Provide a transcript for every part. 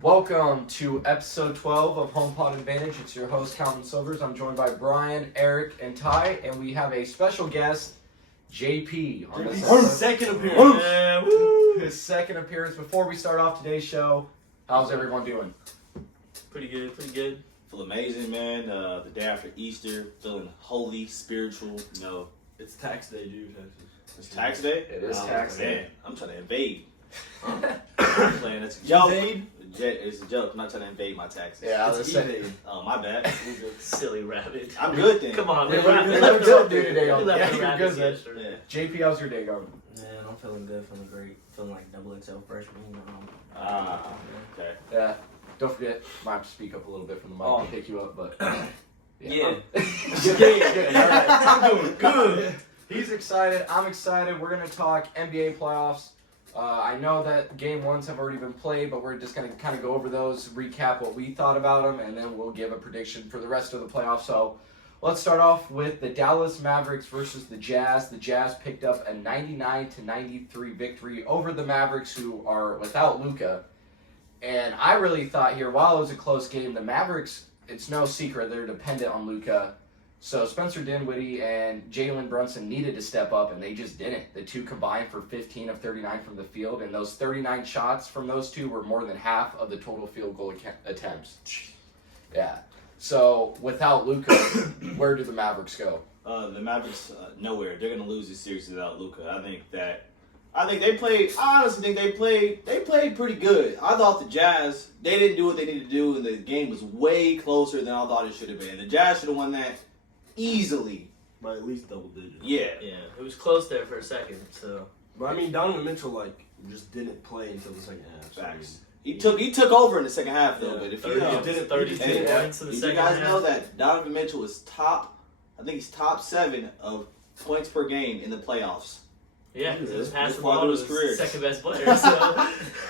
Welcome to episode 12 of HomePod Advantage. It's your host, Calvin Silvers. I'm joined by Brian, Eric, and Ty, and we have a special guest, JP, on this episode. Second appearance. Yeah, woo! His second appearance. Before we start off today's show, how's everyone doing? Pretty good. Feel amazing, man. The day after Easter, feeling holy, spiritual. You know, It's tax day, dude. it's tax day. It is tax day. Man, I'm trying to invade. I'm playing. It's a joke. Evade? It's a joke. I'm not trying to invade my taxes. Yeah, I was It's saying. evade. Oh, my bad. Silly rabbit. I'm good then. Come on, We man. left good dude today. We left Yeah, the you're rabbits good, man. yesterday. Yeah. JP, how's your day going? Man, I'm feeling good, feeling great, feeling like double XL freshman. Okay. Yeah. Don't forget, might have to speak up a little bit from the mic Oh. to pick you up, but Yeah. Good. All right. I'm doing good. He's excited. I'm excited. We're going to talk NBA playoffs. I know that game ones have already been played, but we're just going to kind of go over those, recap what we thought about them, and then we'll give a prediction for the rest of the playoffs. So let's start off with the Dallas Mavericks versus the Jazz. The Jazz picked up a 99-93 victory over the Mavericks, who are without Luka. And I really thought here, while it was a close game, the Mavericks, it's no secret, they're dependent on Luka. So Spencer Dinwiddie and Jalen Brunson needed to step up, and they just didn't. The two combined for 15 of 39 from the field, and those 39 shots from those two were more than half of the total field goal attempts. Yeah. So without Luka, where do the Mavericks go? The Mavericks nowhere. They're gonna lose this series without Luka. I think they played. I honestly think they played pretty good. I thought the Jazz, they didn't do what they needed to do, and the game was way closer than I thought it should have been. The Jazz should have won that easily. By at least double digits. Yeah. Yeah, it was close there for a second. So But I mean, Donovan Mitchell just didn't play until the second half. So, Facts. He took over in the second half though. Yeah, but if 30, you know, 32 Hey, points in the you second guys half. know that Donovan Mitchell is top. I think he's top 7 of points per game in the playoffs. Yeah, because it was This passing the part ball of to his his career. second best player. So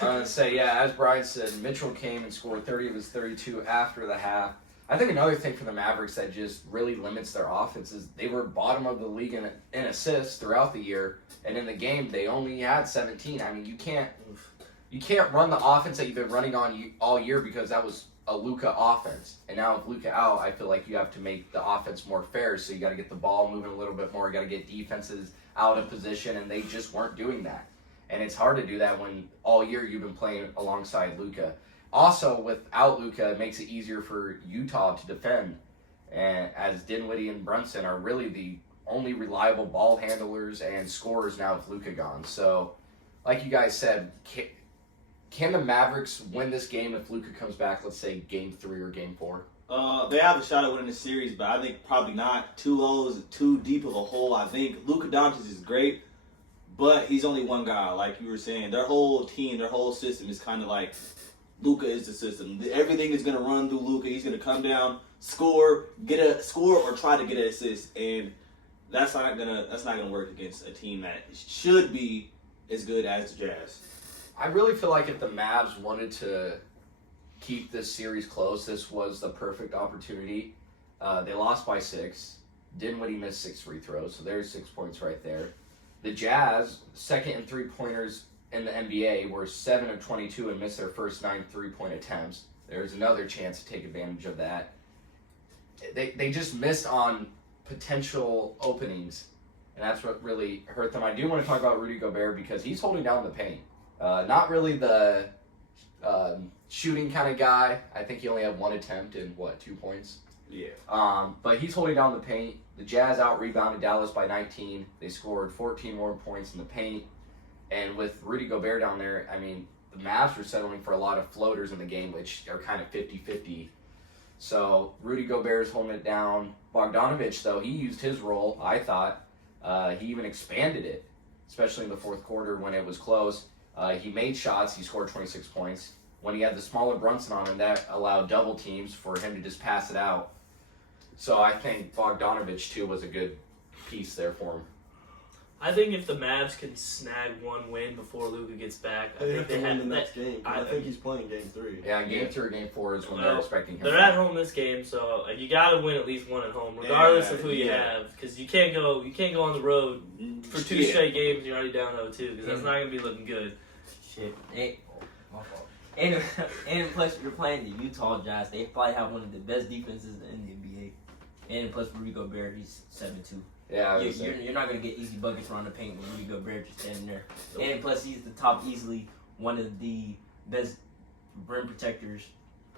I would say, yeah, as Brian said, Mitchell came and scored 30 of his 32 after the half. I think another thing for the Mavericks that just really limits their offense is they were bottom of the league in assists throughout the year, and in the game they only had 17. I mean, you can't run the offense that you've been running on all year because that was a Luka offense. And now with Luka out, I feel like you have to make the offense more fair. So you got to get the ball moving a little bit more. You got to get defenses out of position, and they just weren't doing that. And it's hard to do that when all year you've been playing alongside Luka. Also, without Luka, it makes it easier for Utah to defend, and as Dinwiddie and Brunson are really the only reliable ball handlers and scorers now with Luka gone. So, like you guys said, can the Mavericks win this game if Luka comes back, let's say Game 3 or Game 4? They have a shot at winning the series, but I think probably not. 2-0 is too deep of a hole. I think Luka Doncic is great, but he's only one guy. Like you were saying, their whole team, their whole system is kind of like Luka is the system. Everything is going to run through Luka. He's going to come down, score, or try to get an assist, and that's not gonna work against a team that should be as good as the Jazz. I really feel like if the Mavs wanted to keep this series close, this was the perfect opportunity. They lost by 6. Dinwiddie missed 6 free throws, so there's 6 points right there. The Jazz, second in three-pointers in the NBA, were 7 of 22 and missed their first 9 three-point attempts. There's another chance to take advantage of that. They just missed on potential openings, and that's what really hurt them. I do want to talk about Rudy Gobert because he's holding down the paint. Not really the shooting kind of guy. I think he only had 1 attempt and 2 points. Yeah. But he's holding down the paint. The Jazz out-rebounded Dallas by 19. They scored 14 more points in the paint. And with Rudy Gobert down there, I mean, the Mavs were settling for a lot of floaters in the game, which are kind of 50-50. So Rudy Gobert's holding it down. Bogdanovich, though, he used his role, I thought. He even expanded it, especially in the fourth quarter when it was close. He made shots. He scored 26 points. When he had the smaller Brunson on him, that allowed double teams for him to just pass it out. So I think Bogdanovich, too, was a good piece there for him. I think if the Mavs can snag one win before Luka gets back, I They think have they to win have the next game. I think he's playing Game 3. Yeah, Game 2 or Game 4 is when they're expecting him. They're at home this game, so you got to win at least one at home, regardless of who you have, because you can't go on the road for 2 straight games and you're already down 0-2, because that's not going to be looking good. Shit. Hey, my fault. And plus, you're playing the Utah Jazz. They probably have one of the best defenses in the NBA. And plus, Rudy Gobert, he's 7'2". Yeah, You're not going to get easy buckets around the paint with Rudy Gobert just standing there. And plus, he's the top, easily one of the best rim protectors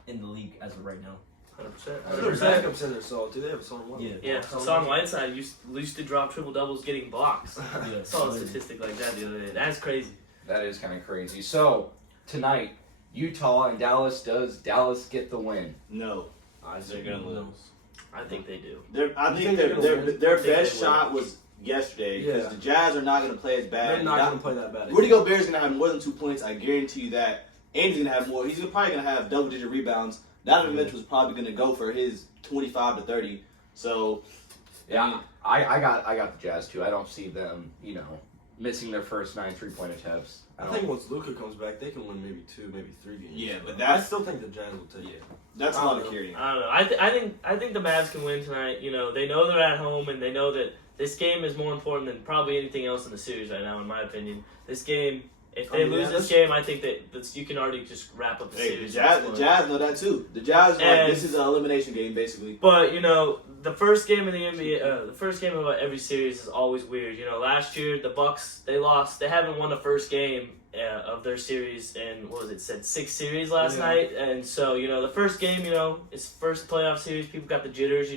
in the league as of right now. 100%. Their backups in their solid too. They have someone. Yeah, Hassan Whiteside used to drop triple doubles getting blocks. Yeah, Saw a statistic like that the other day. That's crazy. That is kind of crazy. So tonight, Utah and Dallas. Does Dallas get the win? No, I they're gonna lose. I think they do. I think think they're gonna win? their I think best they will. shot was yesterday because Yeah. the Jazz are not gonna play as bad. They're not going to play that bad. Rudy Gobert is gonna have more than 2 points. I guarantee you that. And he's gonna have more. He's probably gonna have double-digit rebounds. Donovan Mitchell was probably gonna go for his 25 to 30. So Yeah, I got the Jazz too. I don't see them, missing their first 9 3-point attempts. I think once Luka comes back, they can win maybe 2, maybe 3 games. Yeah, but I that's still think the Jazz will take it. that's a I lot don't of know. carrying. I don't know. I think the Mavs can win tonight. They know they're at home and they know that this game is more important than probably anything else in the series right now, in my opinion. This game, if they lose this game, I think that you can already just wrap up the Hey, the series. Jazz know that too. The Jazz are like, And- this is an elimination game basically. But the first game of the NBA, the first game of every series is always weird. Last year the Bucks, they lost. They haven't won the first game of their series in said 6 series last Yeah. night. And so the first game, it's first playoff series. People got the jitters.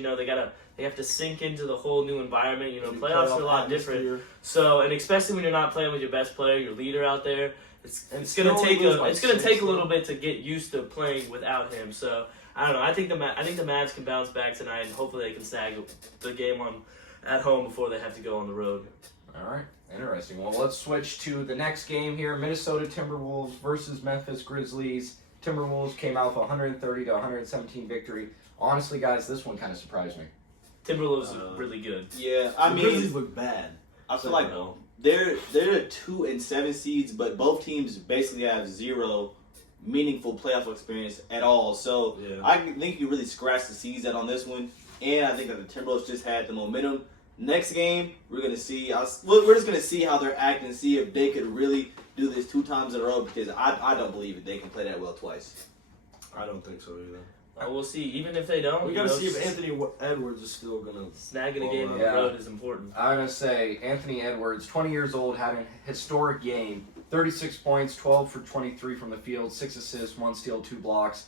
They have to sink into the whole new environment. Playoffs are a lot different. So, and especially when you're not playing with your best player, your leader out there, it's gonna take a little bit to get used to playing without him. So I don't know. I think the Mavs can bounce back tonight, and hopefully they can snag the game at home before they have to go on the road. All right, interesting. Well, let's switch to the next game here: Minnesota Timberwolves versus Memphis Grizzlies. Timberwolves came out with a 130 to 117 victory. Honestly, guys, this one kind of surprised me. Timberwolves are really good. Yeah, The Grizzlies look bad. I feel like they're 2 and 7 seeds, but both teams basically have 0 meaningful playoff experience at all. So Yeah. I think you really scratched the seeds out on this one, and I think that the Timberwolves just had the momentum. Next game, we're gonna see. We're just gonna see how they're acting, see if they could really do this 2 times in a row. Because I don't believe it. They can play that well twice. I don't think so either. We'll see. Even if they don't, We got to see if Anthony Edwards is still going to. snagging a game on Yeah. the road is important. I'm going to say Anthony Edwards, 20 years old, had a historic game. 36 points, 12 for 23 from the field, 6 assists, 1 steal, 2 blocks.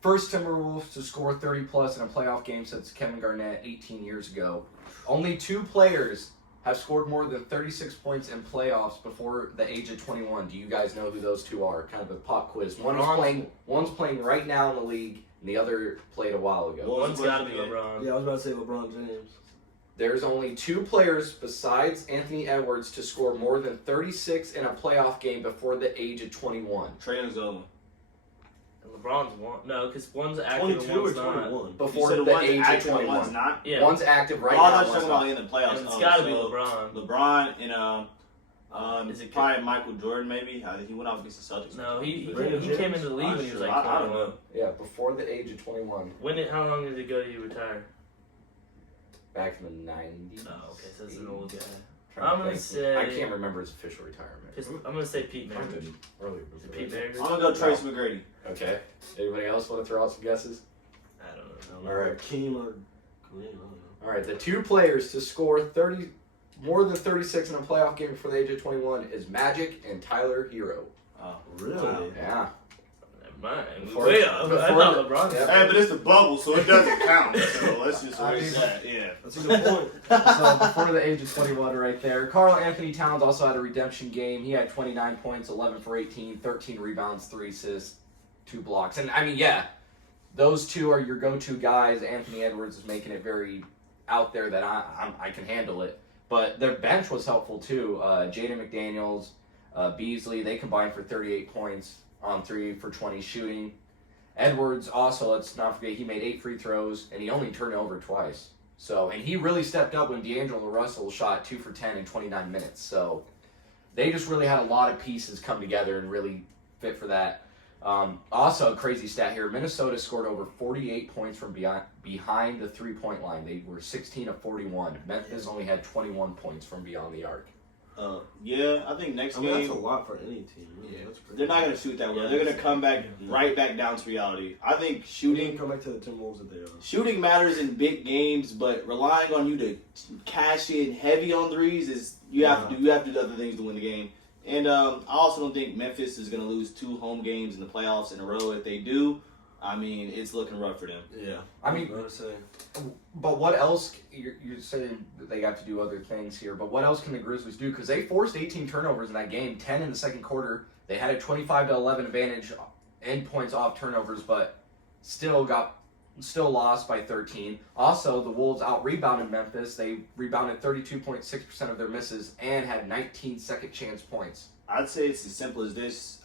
First Timberwolves to score 30-plus in a playoff game since Kevin Garnett 18 years ago. Only 2 players have scored more than 36 points in playoffs before the age of 21. Do you guys know who those 2 are? Kind of a pop quiz. One's playing right now in the league, and the other played a while ago. One's got to be LeBron. Yeah, I was about to say LeBron James. There's only 2 players besides Anthony Edwards to score more than 36 in a playoff game before the age of 21. Trae Young's And LeBron's one. No, because one's active 22 and or one's not. 21. Before the age of 21. One's not. Yeah, One's active right Oh, I now. thought you were One's talking not. about in the playoffs. and it's got to be so LeBron. LeBron and Is it probably Michael Jordan maybe. I think he went off against the Celtics. No, he Brandon came James? into the league Not when he was sure. like I don't 21. know. Yeah, before the age of 21. How long did it go to you retire? Back in the 90s. Oh, okay, so it's an old guy. Trying to I'm gonna think. say- I can't remember his official retirement. I'm gonna say Pete Maravich. Something earlier. Is it Pete Maravich? I'm gonna go Trace McGrady. Okay. Anybody else want to throw out some guesses? I don't know. All right. Keem or Kareem, I don't know. All right. The 2 players to score more than 36 in a playoff game before the age of 21 is Magic and Tyler Hero. Oh, Really? Yeah. Never mind. Before- Wait, I thought LeBron. Yeah. Hey, but it's the bubble, so it doesn't count. So let's just I erase mean- that. Yeah. That's a good point. So before the age of 21 right there. Karl Anthony Towns also had a redemption game. He had 29 points, 11 for 18, 13 rebounds, 3 assists, 2 blocks. And I mean, yeah, those 2 are your go-to guys. Anthony Edwards is making it very out there that I can handle it. But their bench was helpful too. Jaden McDaniels, Beasley, they combined for 38 points on 3 for 20 shooting. Edwards also, let's not forget, he made 8 free throws, and he only turned it over twice. So, and he really stepped up when D'Angelo Russell shot 2 for 10 in 29 minutes. So, they just really had a lot of pieces come together and really fit for that. Also, a crazy stat here: Minnesota scored over 48 points from behind the 3-point line. They were 16 of 41. Memphis only had 21 points from beyond the arc. Yeah, I think next I mean, game that's a lot for any team. Really. Yeah. That's crazy. they're not gonna shoot that well. Yeah, They're gonna come back yeah. right back down to reality. I think They shooting can come back to the Timberwolves that they are. shooting matters in big games, but relying on you to cash in heavy on threes is you have to do other things to win the game. And I also don't think Memphis is gonna lose 2 home games in the playoffs in a row. If they do, I mean, it's looking rough for them. Yeah. I mean, I was gonna say. but what else? You're saying that they got to do other things here, but what else can the Grizzlies do? Because they forced 18 turnovers in that game, 10 in the second quarter. They had a 25-11 advantage in points off turnovers, but still lost by 13. Also, the Wolves out-rebounded Memphis. They rebounded 32.6% of their misses and had 19 second chance points. I'd say it's as simple as this.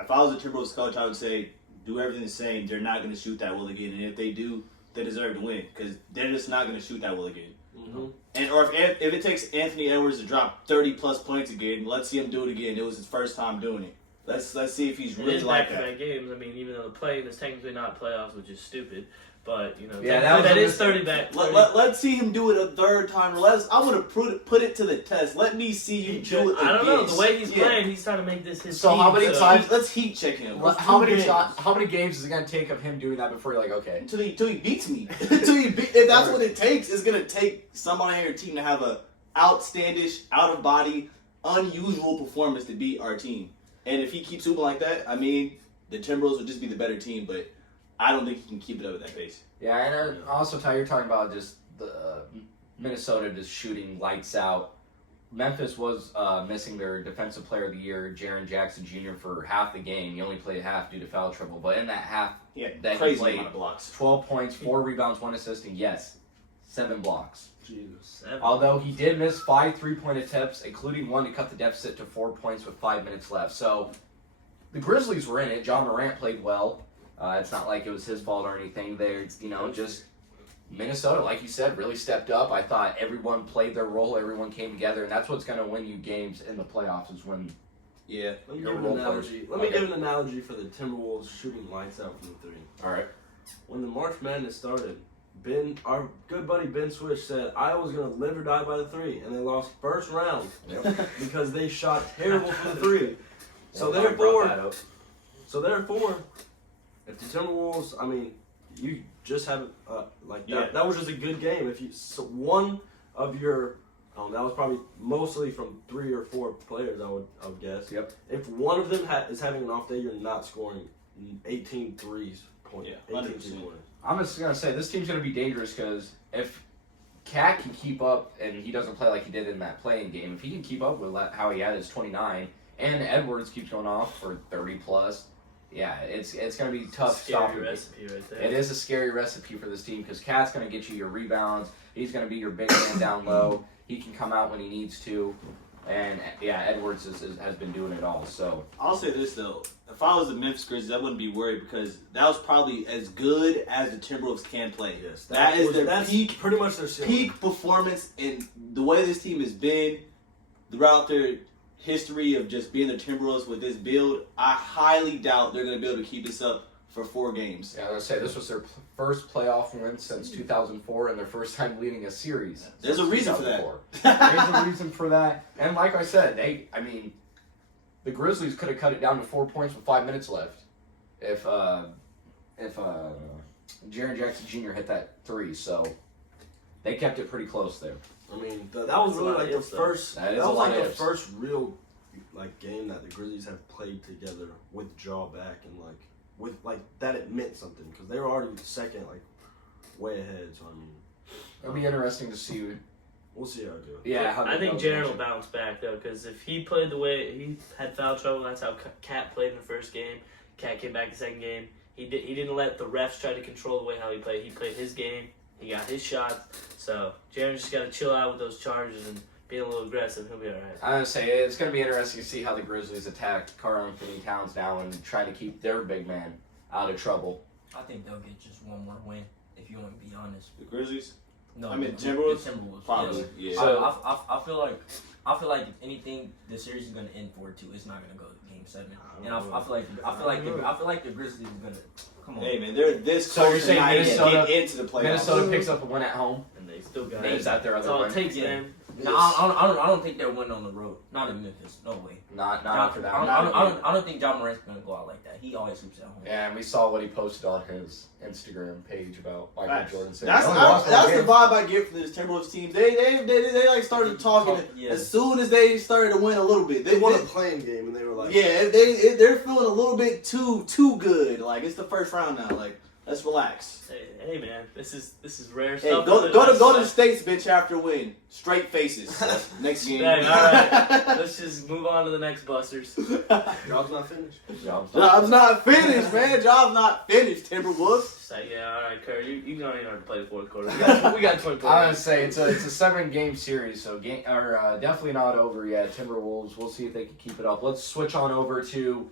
If I was a Timberwolves coach, I would say do everything the same. They're not going to shoot that well again, and if they do, they deserve to win because they're just not going to shoot that well again. Mm-hmm. And or if it takes Anthony Edwards to drop 30+ points again, let's see him do it again. It was his first time doing it. Let's see if he's It really is like that. back-to-back games. I mean, even though the play-in is technically not playoffs, which is stupid, but Yeah, that is 30 back. Let's see him do it a third time. I want to put it to the test. Let me see you do it again. I don't know the way he's playing. He's trying to make this his So team. how many times- Let's heat check him. How many games is it going to take of him doing that before you're like, okay? Until he beats me. If that's what it takes, it's gonna take somebody on your team to have a outstandish, out of body, unusual performance to beat our team. And if he keeps hooping like that, I mean, the Timberwolves would just be the better team. But I don't think he can keep it up at that pace. Yeah, and also, Ty, you're talking about just the Minnesota just shooting lights out. Memphis was missing their Defensive Player of the Year, Jaren Jackson Jr., for half the game. He only played half due to foul trouble. But in that half, Yeah, that he crazy played amount of blocks. 12 points, 4 rebounds, 1 assist, and yes, 7 blocks. Jesus. Although he did miss 5 3-point attempts, including one to cut the deficit to 4 points with 5 minutes left. So the Grizzlies were in it. John Morant played well. It's not like it was his fault or anything. They're, just Minnesota, like you said, really stepped up. I thought everyone played their role. Everyone came together, and that's what's going to win you games in the playoffs is when Yeah. Let me Your give an role analogy. players. Let me Okay. give an analogy for the Timberwolves shooting lights out from the 3. All right. When the March Madness started, our good buddy Ben Swish said I was gonna live or die by the 3, and they lost first round because they shot terrible from the 3. So therefore, if the Timberwolves, I mean, you just have like that. Yeah. That was just a good game. If one of your that was probably mostly from 3 or 4 players, I would guess. Yep. If one of them is having an off day, you're not scoring 18 threes. Yeah, 18 100%. points. I'm just going to say this team's going to be dangerous because if Cat can keep up and he doesn't play like he did in that playing game, if he can keep up with how he had his 29 and Edwards keeps going off for 30+, yeah, it's going to be tough Scary stopping. recipe right there. It is a scary recipe for this team because Cat's going to get you your rebounds. He's going to be your big man down low. He can come out when he needs to. And, yeah, Edwards has been doing it all. So I'll say this, though. If I was the Memphis Grizzlies, I wouldn't be worried because that was probably as good as the Timberwolves can play. Yes, that's peak, pretty much their ceiling. peak performance, and the way this team has been throughout their history of just being the Timberwolves with this build, I highly doubt they're going to be able to keep this up for 4 games. yeah, I was going to say this was their first playoff win since 2004 and their first time leading a series. There's a since reason for that. 2004. There's a reason for that. And like I said, the Grizzlies could have cut it down to 4 points with 5 minutes left if Jaren Jackson Jr. hit that 3. So they kept it pretty close there. I mean, that was really like the ifs, though. first. That is That a was lot like of the ifs. first real game that the Grizzlies have played together with jaw back and with that it meant something because they were already second, way ahead. So I mean, It'll be interesting to see. we'll see how it goes. Yeah, how I that think goes Jaren will eventually. bounce back though, because if he played the way he had foul trouble, that's how Cat played in the first game. Cat came back the second game. He didn't let the refs try to control the way how he played. He played his game. He got his shots. So Jaren just got to chill out with those charges and be a little aggressive. He'll be all right. I'm going to say it's going to be interesting to see how the Grizzlies attack Karl-Anthony Towns now and try to keep their big man out of trouble. I think they'll get just one more win, if you want to be honest. The Grizzlies? No, I mean, the Timberwolves? Timberwolves. Probably, Yes. yeah. So- I feel like if anything, the series is gonna end 4-2. It's not gonna go to Game 7. And I feel like the Grizzlies is gonna come on. Hey, man, they're this So close you're to saying not even Minnesota- get into the playoffs. Minnesota picks up a win at home. And they still got Is that their That's other all win? it takes, Yeah. man. No, I don't think they'll win on the road. Not in Memphis. No way. Not after that. I don't think John Morant's gonna go out like that. He always hoops at home. Yeah, and we saw what he posted on his Instagram page about Michael Facts. Jordan saying That's the vibe I get from this Timberwolves team. They like started talking as soon as they started to win a little bit. They won a playing game and they were like, yeah, they're feeling a little bit too good. Like it's the first round now. Like let's relax. Hey man, this is rare Hey, stuff. go to the States, bitch. After win, straight faces. Next game. Dang, all right, let's just move on to the next busters. job's not finished. Job's not finished, man. Job's not finished. Timberwolves. So, yeah, all right, Kerr, you don't even have to play the fourth quarter. We got 24. I would say it's a 7-game series, so definitely not over yet. Timberwolves. We'll see if they can keep it up. Let's switch on over to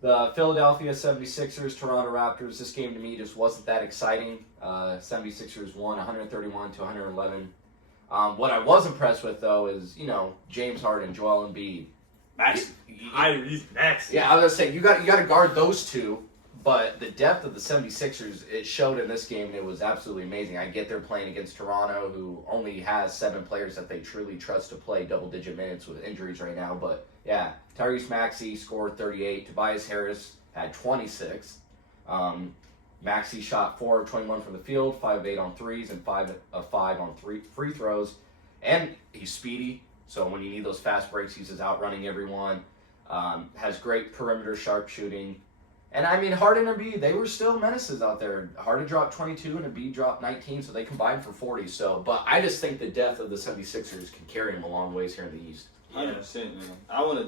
the Philadelphia 76ers, Toronto Raptors. This game to me just wasn't that exciting. 76ers won 131 to 111. What I was impressed with, though, is, James Harden, Joel Embiid. Max. Max. Yeah, I was going to say, you got to guard those two, but the depth of the 76ers, it showed in this game, and it was absolutely amazing. I get they're playing against Toronto, who only has 7 players that they truly trust to play double-digit minutes with injuries right now, but yeah, Tyrese Maxey scored 38. Tobias Harris had 26. Maxey shot 4 of 21 from the field, 5 of 8 on threes, and 5 of 5 on free throws. And he's speedy, so when you need those fast breaks, he's just outrunning everyone. Has great perimeter sharpshooting. And I mean, Harden and Embiid, they were still menaces out there. Harden dropped 22 and Embiid dropped 19, so they combined for 40. But I just think the depth of the 76ers can carry them a long ways here in the East. 100%, man. I want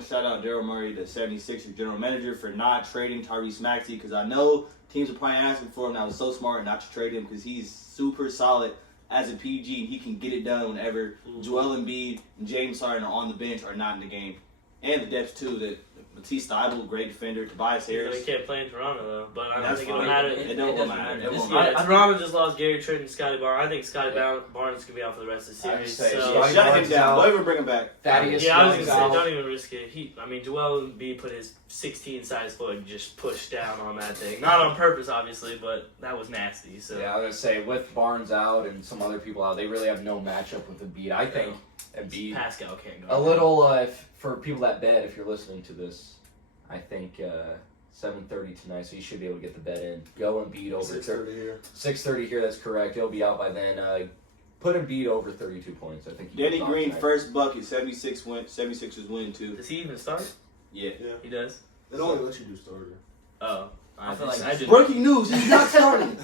to shout out Daryl Murray, the 76ers general manager, for not trading Tyrese Maxey, because I know teams are probably asking for him. And I was so smart not to trade him because he's super solid as a PG. He can get it done whenever Joel Embiid and James Harden are on the bench or not in the game. And the depth, too, that Matisse Thybulle, great defender. Tobias Harris. He can't play in Toronto, though. But I don't That's think fine. it'll matter. It don't matter. It won't Yeah, matter. Toronto just lost Gary Trent and Scotty Barnes. I think Scotty Barnes is going to be out for the rest of the I would series. say So. Scotty Shut him Barnes down. out. Don't even bring him back. Thaddeus Yeah, I was Young's going to out. say, don't even risk it. Joel Embiid put his 16-size foot and just pushed down on that thing. Not on purpose, obviously, but that was nasty. So. Yeah, I was going to say, with Barnes out and some other people out, they really have no matchup with Embiid. I think Embiid, Pascal can't go. a little, for people that bet, if you're listening to this, I think 7:30 tonight, so you should be able to get the bet in. Go Embiid over 6:30 here. 6:30 here, that's correct. He'll be out by then. Put Embiid over 32 points. I think he Danny goes off Green, tonight. first bucket, 76ers win, too. Does he even start? Yeah. He does? It only lets you do starter. Oh. I feel like I just Breaking news, he's not starting.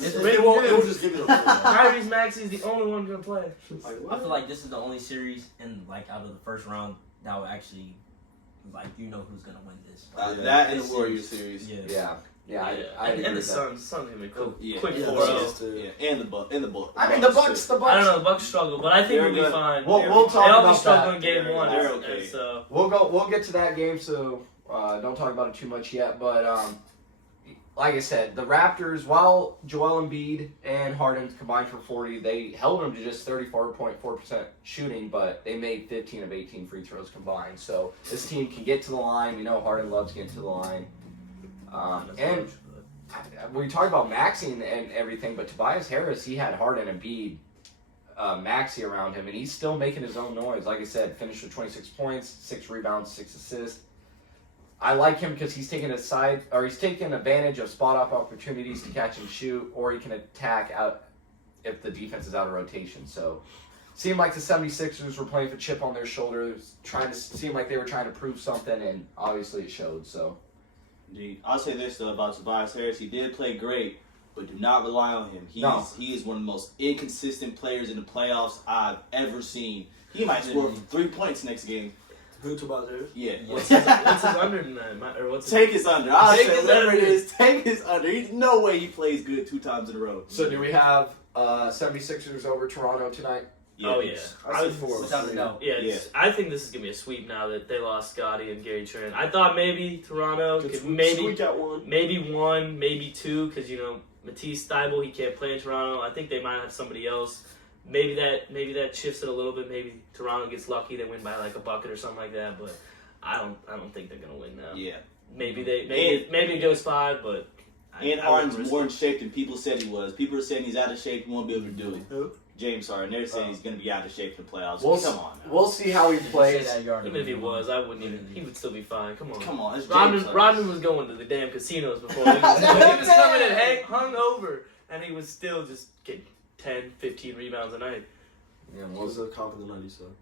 It won't just give you the Tyrese Maxey's the only one going to play. I feel like this is the only series out of the first round that will actually who's gonna win this. That and the Warriors series. Yeah. Yeah, I and agree the with that. Suns gonna be quick. Yeah. Quick Yeah, 4-0. Yeah, and the Bucks. I mean, the Bucks. I don't know. The Bucks struggle, but I think They're we'll be good. fine. We'll they talk all be about struggling that. in game one. They're okay. And so We'll get to that game, so don't talk about it too much yet. But like I said, the Raptors, while Joel Embiid and Harden combined for 40, they held them to just 34.4% shooting, but they made 15 of 18 free throws combined. So this team can get to the line. We know Harden loves getting to the line. And we talk about Maxey and everything, but Tobias Harris, he had Harden and Embiid, Maxey around him, and he's still making his own noise. Like I said, finished with 26 points, 6 rebounds, 6 assists. I like him because he's taking advantage of spot-up opportunities to catch and shoot, or he can attack out if the defense is out of rotation. So, seemed like the 76ers were playing with a chip on their shoulders, seemed like they were trying to prove something, and obviously it showed. So, Indeed. I'll say this though about Tobias Harris. He did play great, but do not rely on him. He is one of the most inconsistent players in the playoffs I've ever seen. He might score 3 points next game. Who Tobias Harris? Yeah. what's his under tonight? Or what's Take his under. I'll Take say his whatever under. it is. Take his under. There's no way he plays good 2 times in a row. So do we have 76ers over Toronto tonight? Oh yeah, I said 4. Without a doubt. Yeah, I think this is gonna be a sweep now that they lost Scotty and Gary Trent. I thought maybe Toronto could Squeak out one. maybe 1, maybe 2, because Matisse Thybulle, he can't play in Toronto. I think they might have somebody else. Maybe that shifts it a little bit. Maybe Toronto gets lucky, they win by like a bucket or something like that. But I don't think they're gonna win now. Yeah. Maybe it goes 5, but And I wouldn't Harden's risk more it. in shape than people said he was. People are saying he's out of shape. He won't be able to do it. Who? James Harden. They're saying he's going to be out of shape for the playoffs. We'll Come on now. We'll see how he Did you say plays. that yard Even if he line? was, I wouldn't even. He would still be fine. Come on. Come on. It's James Harden. Rodman was going to the damn casinos before. He was coming in hung over, and he was still just getting 10, 15 rebounds a night. Yeah, What we'll was see. the confident 97?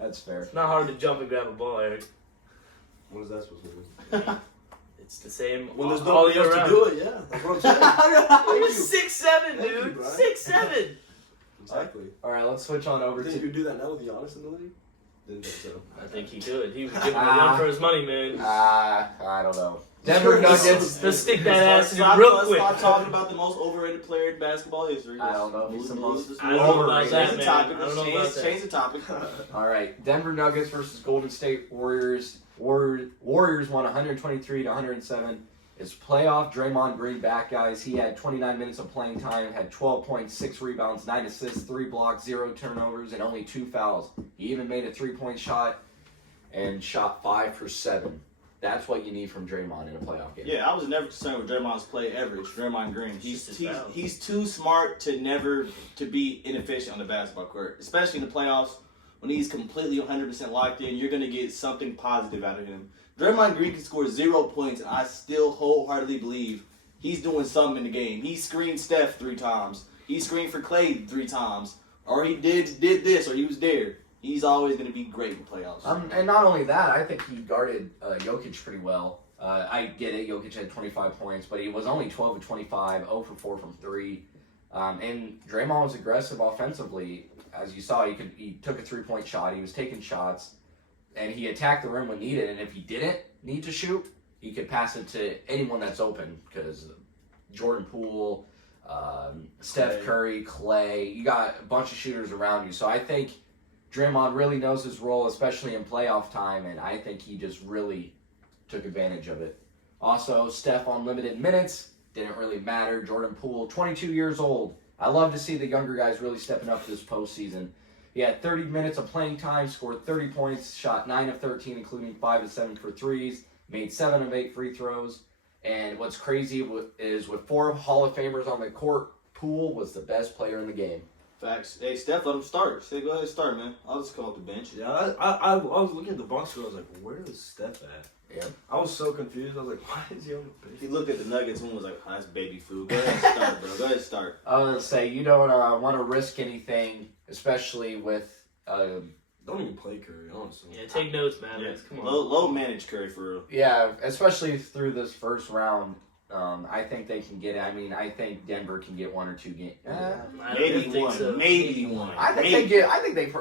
That's fair. It's not hard to jump and grab a ball, Eric. What is that supposed to mean? It's the same When there's all nobody year else to round. do it, yeah. That's what I'm saying. He was 6'7", Thank you, dude. Brian. 6'7". Exactly. All right, let's switch on over You think to. you could do that now with Giannis in the league? Didn't think so. I think he could. He was giving a run for his money, man. I don't know. Denver Nuggets. Let's stick that ass in Stop, real let's quick. stop talking about the most overrated player in basketball history. I don't know if he's the most I don't know about overrated. that, Change the man. topic. I don't know Let's about that. change the topic. All right, Denver Nuggets versus Golden State Warriors. Warriors won 123 to 107. It's playoff Draymond Green back, guys. He had 29 minutes of playing time, had 12 points, 6 rebounds, 9 assists, 3 blocks, 0 turnovers, and only 2 fouls. He even made a 3-point shot and shot 5 for 7. That's what you need from Draymond in a playoff game. Yeah, I was never concerned with Draymond's play average. Draymond Green, Just his fouls. he's too smart to be inefficient on the basketball court, especially in the playoffs when he's completely 100% locked in. You're gonna get something positive out of him. Draymond Green can score 0 points, and I still wholeheartedly believe he's doing something in the game. He screened Steph 3 times. He screened for Clay 3 times, or he did this, or he was there. He's always going to be great in playoffs. And not only that, I think he guarded Jokic pretty well. I get it, Jokic had 25 points, but he was only 12 of 25, 0 for 4 from 3. And Draymond was aggressive offensively. As you saw, he took a 3-point shot, he was taking shots, and he attacked the rim when needed. And if he didn't need to shoot, he could pass it to anyone that's open, because Jordan Poole, Steph Curry, Clay, you got a bunch of shooters around you. So I think Draymond really knows his role, especially in playoff time, and I think he just really took advantage of it. Also, Steph on limited minutes, didn't really matter. Jordan Poole, 22 years old. I love to see the younger guys really stepping up this postseason. He had 30 minutes of playing time, scored 30 points, shot 9 of 13, including 5 of 7 for threes, made 7 of 8 free throws. And what's crazy is with 4 Hall of Famers on the court, Poole was the best player in the game. Facts. Hey, Steph, let him start. Say, go ahead and start, man. I'll just come off the bench. Yeah, I was looking at the box score. I was like, where is Steph at? Yeah. I was so confused. I was like, why is he on the bench? He looked at the Nuggets and was like, oh, that's baby food. Go ahead and start, bro. Go ahead and start. I was going to say, you don't want to risk anything, especially with Don't even play Curry, honestly. Yeah, take notes, man. Come on. Low managed Curry for real. Yeah, especially through this first round. I think they can get it. I mean, I think Denver can get 1 or 2 games. I Maybe don't think one. so. Maybe one. I think Maybe. they get. I think they.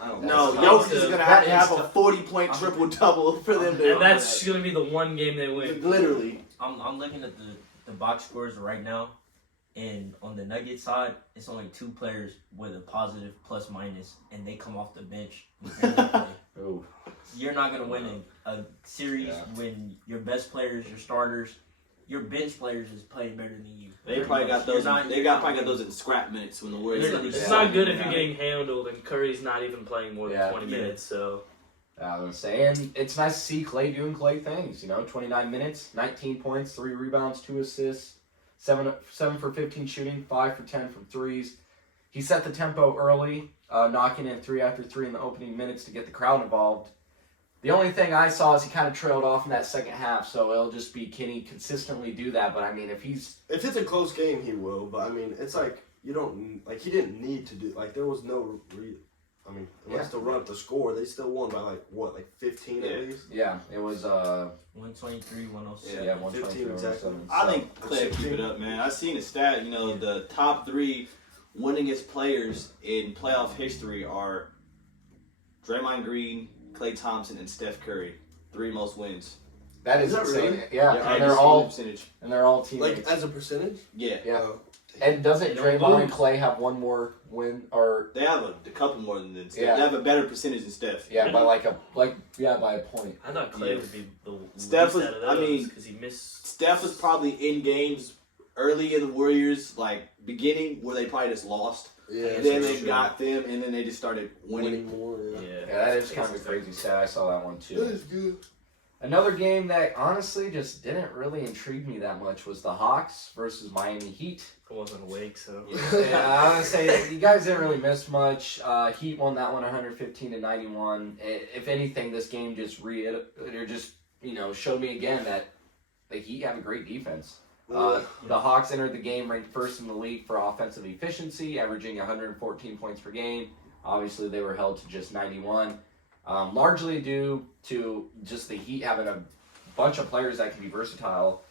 I don't No, know. Jokic is going to have That a is- 40-point triple-double for them to And that's going to be the one game they win. literally. I'm looking at the box scores right now, and on the Nuggets side, it's only 2 players with a positive plus minus, and they come off the bench. And they play. Ooh. You're not gonna win a series when your best players, your starters, your bench players is playing better than you. They probably got You're those. not- They probably got those in scrap minutes when the Warriors. It's Yeah. not good if Yeah. you're getting handled and Curry's not even playing more than Yeah. 20 minutes. So I was gonna say, and it's nice to see Clay doing Clay things. 29 minutes, 19 points, 3 rebounds, 2 assists, 7 for 15 shooting, 5 for 10 from threes. He set the tempo early, knocking in 3 after 3 in the opening minutes to get the crowd involved. The only thing I saw is he kind of trailed off in that second half, so it'll just be, can he consistently do that? But I mean, if If it's a close game, he will. But I mean, it's like you don't like he didn't need to do there was no. Unless to run up the score, they still won by 15 Yeah. at least. yeah, it was 123, 106. yeah 123 exactly. 107. I think Clay will keep it up, man. I seen a stat. The top 3 winningest players in playoff history are Draymond Green, Klay Thompson, and Steph Curry. 3 most wins. That is Is that insane. really? Yeah, I and they're just all seen the percentage. teammates. Like as a percentage. Yeah. Yeah. And doesn't They don't Draymond lose. and Clay have one more win, or They have a couple more than Steph. Yeah. They have a better percentage than Steph. by by a point. I thought Clay Yeah. would be the Steph least was- out of I those mean, because he missed. Steph was probably in games early in the Warriors, beginning where they probably just lost. Yeah. Then they got them, and then they just started winning. more. Yeah. Yeah, that is kind of a crazy stat. I saw that one too. good. Another game that honestly just didn't really intrigue me that much was the Hawks versus Miami Heat. I wasn't awake, so. Yeah, I would say you guys didn't really miss much. Heat won that one 115-91. If anything, this game just showed me again that the Heat have a great defense. The Hawks entered the game ranked first in the league for offensive efficiency, averaging 114 points per game. Obviously, they were held to just 91. Largely due to just the Heat having a bunch of players that can be versatile.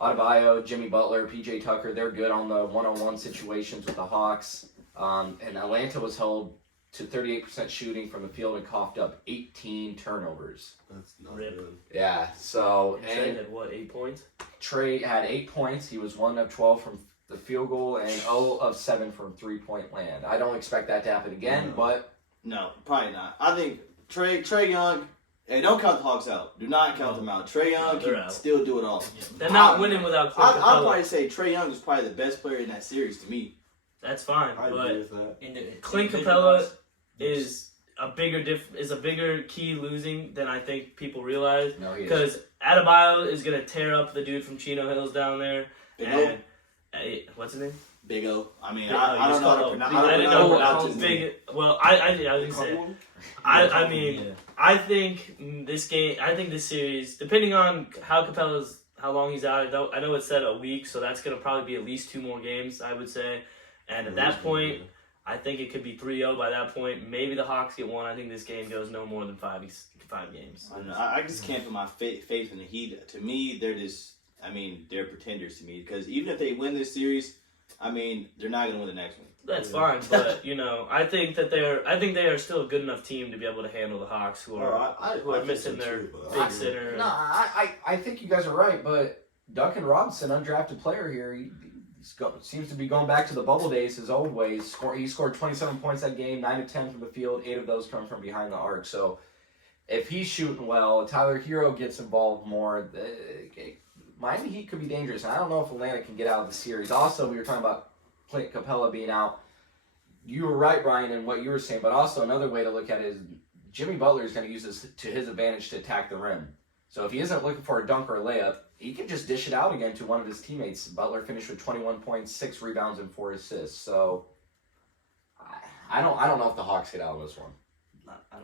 Adebayo, Jimmy Butler, PJ Tucker, they're good on the one-on-one situations with the Hawks. And Atlanta was held to 38% shooting from the field and coughed up 18 turnovers. That's not Rip. good. Yeah, so... Trey had what, 8 points? Trey had 8 points. He was 1 of 12 from the field goal and 0 of 7 from three-point land. I don't expect that to happen again, but... No, probably not. I think Trey Young, hey, don't count the Hawks out. Do not count them out. Trey Young They're can out. still do it all. They're not winning without Clint I'd Capella. probably say Trey Young is probably the best player in that series to me. That's fine, I agree but with that. Clint Capella is a bigger key losing than I think people realize. No, he is. Because Adebayo is gonna tear up the dude from Chino Hills down there. Big O. And what's his name? Big O. I mean, Big O, I you don't know how to just pronounce call- I didn't how to know pronounce how his big. name. Well, I didn't say it. I mean, I think this series, depending on how long he's out. I know it said a week, so that's gonna probably be at least 2 more games, I would say. And at that point, I think it could be 3-0 by that point. Maybe the Hawks get 1. I think this game goes no more than 5 games. I just can't put my faith in the Heat. To me, they're pretenders to me because even if they win this series, I mean, they're not gonna win the next one. That's fine, but I think they are still a good enough team to be able to handle the Hawks, who are missing their big center. No, I think you guys are right, but Duncan Robinson, undrafted player here, seems to be going back to the bubble days, his old ways. He scored 27 points that game, 9 of 10 from the field, 8 of those come from behind the arc. So if he's shooting well, Tyler Hero gets involved more, Miami Heat could be dangerous. And I don't know if Atlanta can get out of the series. Also, we were talking about Clint Capella being out. You were right, Brian, in what you were saying, but also another way to look at it is Jimmy Butler is going to use this to his advantage to attack the rim. So if he isn't looking for a dunk or a layup, he can just dish it out again to one of his teammates. Butler finished with 21 points, 6 rebounds, and 4 assists. So I don't know if the Hawks get out of this one.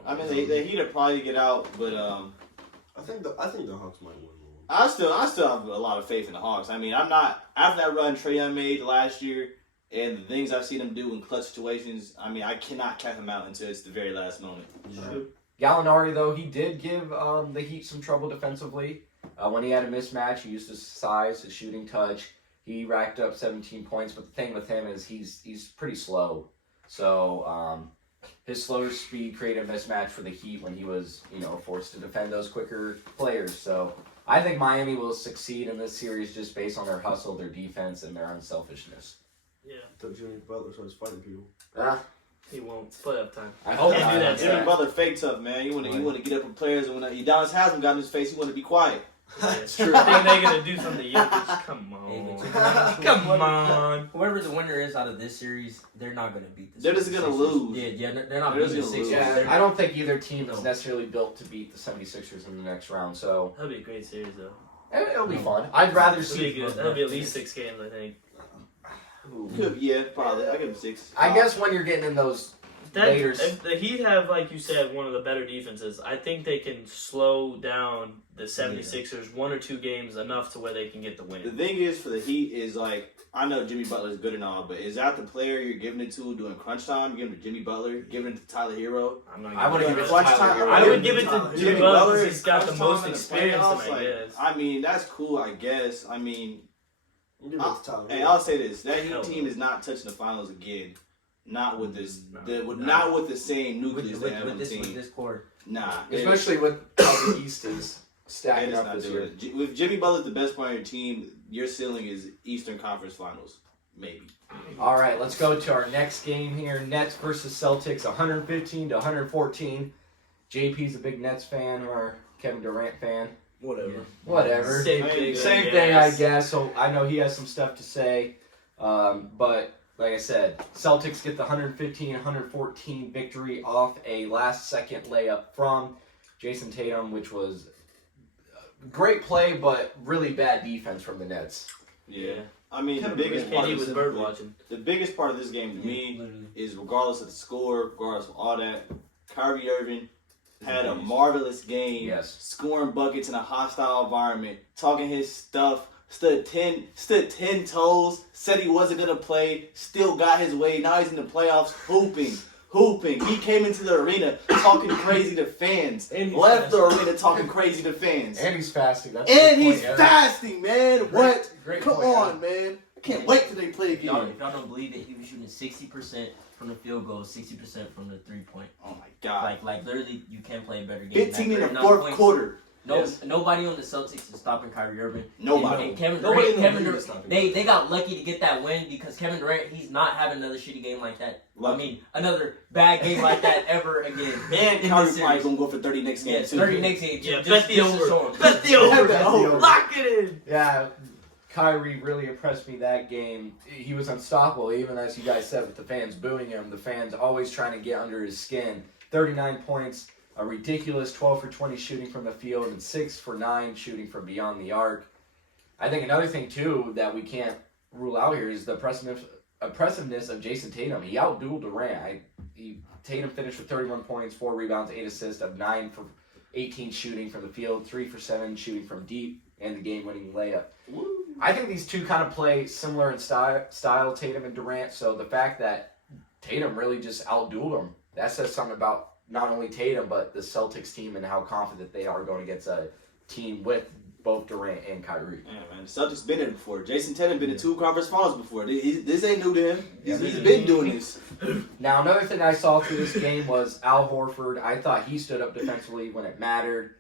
I mean, the Heat will probably get out, but I think the Hawks might win. I still have a lot of faith in the Hawks. I mean, I'm not after that run Trae Young made last year and the things I've seen him do in clutch situations. I mean, I cannot count him out until it's the very last moment. Yeah. Gallinari, though, he did give the Heat some trouble defensively. When he had a mismatch, he used his size, his shooting touch. He racked up 17 points, but the thing with him is he's pretty slow. So his slower speed created a mismatch for the Heat when he was, forced to defend those quicker players. So I think Miami will succeed in this series just based on their hustle, their defense, and their unselfishness. Yeah, Until Jimmy Butler starts fighting people. he won't. It's playoff time. I hope Can't do that, Jimmy yeah. Butler fake tough, man. You want to get up with players, and when Udonis Haslam got in his face, he want to be quiet. It's true. I think they're gonna do something. Jokic, come on, come on. Whoever the winner is out of this series, they're not going to beat this. They're just gonna lose. Yeah, they're not They're beating the just gonna Sixers. lose. Yeah, They're- I don't think either team is necessarily built to beat the 76ers in the next round, so That'll be a great series, though. it'll be fun. I'd rather That'll be see. good. That'll be at least 6 games, I think. Yeah, probably. I give him 6. I guess when you're getting in those later. If the Heat have, like you said, one of the better defenses, I think they can slow down the 76ers 1 or 2 games enough to where they can get the The win. thing is for the Heat is I know Jimmy Butler is good and all, but is that the player you're giving it to during crunch time? You're giving it to Jimmy Butler, giving it to Tyler Hero. I'm not. I wouldn't give it to Clutch Tyler time. Hero. I would give it to Jimmy Jimmy Butler Butler because he's got the crunch most time in the experience, playoffs, I guess. I mean, that's cool, I guess. I mean, Give it to Tyler. hey, I'll say this: that Hell Heat no. team is not touching the finals again. Not with this, No. not with the same nucleus with, they have with, on with, the this, team. with this core. Nah, Especially with how the East is they stacking just up not this doing year. it. If Jimmy Butler's the best player on your team, your ceiling is Eastern Conference Finals, maybe. All right, let's go to our next game here. Nets versus Celtics, 115-114. JP's a big Nets fan or Kevin Durant fan. Whatever. Same thing. Same thing, I guess. So I know he has some stuff to say. But like I said, Celtics get the 115-114 victory off a last-second layup from Jason Tatum, which was great play, but really bad defense from the Nets. Yeah. I mean, Kevin the biggest part KD of was this, bird watching. the biggest part of this game to me Literally. is regardless of the score, regardless of all that, Kyrie Irving had a marvelous game, Yes. scoring buckets in a hostile environment, talking his stuff, stood 10 toes, said he wasn't gonna play, still got his way. Now he's in the playoffs, hooping. He came into the arena talking crazy to fans, And he's left the arena talking crazy to fans, And he's fasting. That's and the he's point, Eric. fasting, man. What? Great Come point, on, man. I can't wait till they play If y'all again. don't believe it, he was shooting 60% from the field goal, 60% from the 3-point. Oh my God. Like literally, you can't play a better game. 15 in the 39 fourth points. quarter. No, Yes. Nobody on the Celtics is stopping Kyrie Irving. Nobody. And Kevin Nobody Durant, in the Kevin league Durant, is stopping they got lucky to get that win because Kevin Durant, he's not having another shitty game like that. I mean, another bad game like that ever again. And in Kyrie this probably series. gonna go for 30 next game Yes, too. 30 next game. Yeah, Just bet the to show over. him. Bet the over. Bet the over. Lock it in. Yeah, Kyrie really impressed me that game. He was unstoppable, even as you guys said, with the fans booing him. The fans always trying to get under his skin. 39 points, a ridiculous 12 for 20 shooting from the field, and 6 for 9 shooting from beyond the arc. I think another thing, too, that we can't rule out here is the oppressiveness of Jason Tatum. He outdueled Durant. Tatum finished with 31 points, 4 rebounds, 8 assists, of 9 for 18 shooting from the field, 3 for 7 shooting from deep, and the game-winning layup. I think these two kind of play similar in style, Tatum and Durant, so the fact that Tatum really just outdueled him, that says something about not only Tatum, but the Celtics team and how confident they are going against a team with both Durant and Kyrie. Yeah, man. The Celtics been in it before. Jason Tatum been in 2 conference finals before. This ain't new to him. He's been doing this. Now, another thing I saw through this game was Al Horford. I thought he stood up defensively when it mattered,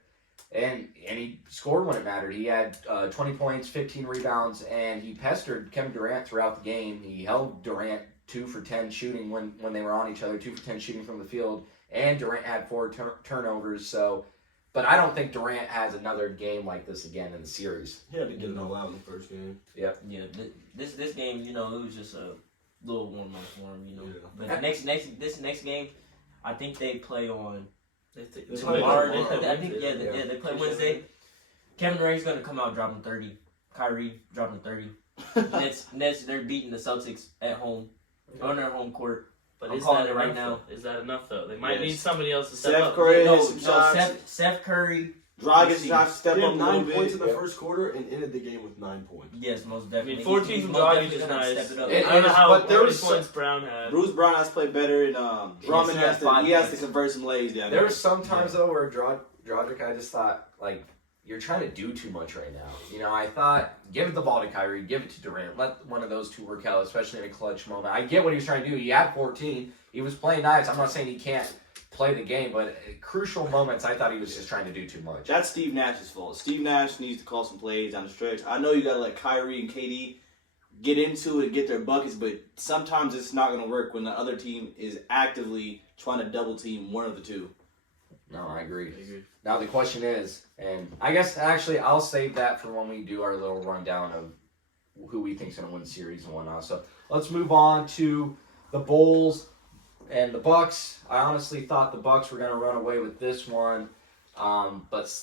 and he scored when it mattered. He had 20 points, 15 rebounds, and he pestered Kevin Durant throughout the game. He held Durant 2 for 10 shooting when they were on each other, 2 for 10 shooting from the field, and Durant had 4 turnovers. So, but I don't think Durant has another game like this again in the series. He had to get it all out in the first game. Yeah, this game, it was just a little warm up for him, Yeah. But this next game, I think they play on They tomorrow. play I think Wednesday. they play Wednesday. Kevin Durant's gonna come out dropping 30. Kyrie dropping 30. Nets they're beating the Celtics at home on their home court. But I'm is calling that it right enough? now. Is that enough though? They might Yes. need somebody else to step Steph up. Curry No, hit some shots. Steph Curry. Dragic tried to step He up had a little 9 points in bit. the first quarter and ended the game with 9 points. Yes, most I definitely. mean, 14 He's from most Dragic definitely is gonna nice. step it up. It- I don't know how but there many was points Brown had. Bruce Brown has played better, and Drummond he has 5 he has to points. convert some lays down There there. were some times though where Dragic, I just thought you're trying to do too much right now. I thought give the ball to Kyrie, give it to Durant, let one of those two work out, especially in a clutch moment. I get what he was trying to do. He had 14. He was playing nice. I'm not saying he can't play the game, but at crucial moments, I thought he was just trying to do too much. That's Steve Nash's fault. Steve Nash needs to call some plays down the stretch. I know you gotta let Kyrie and KD get into it and get their buckets, but sometimes it's not gonna work when the other team is actively trying to double team one of the two. No, I agree. Now the question is, and I guess actually I'll save that for when we do our little rundown of who we think's gonna win the series and whatnot. So let's move on to the Bulls and the Bucks. I honestly thought the Bucks were gonna run away with this one, but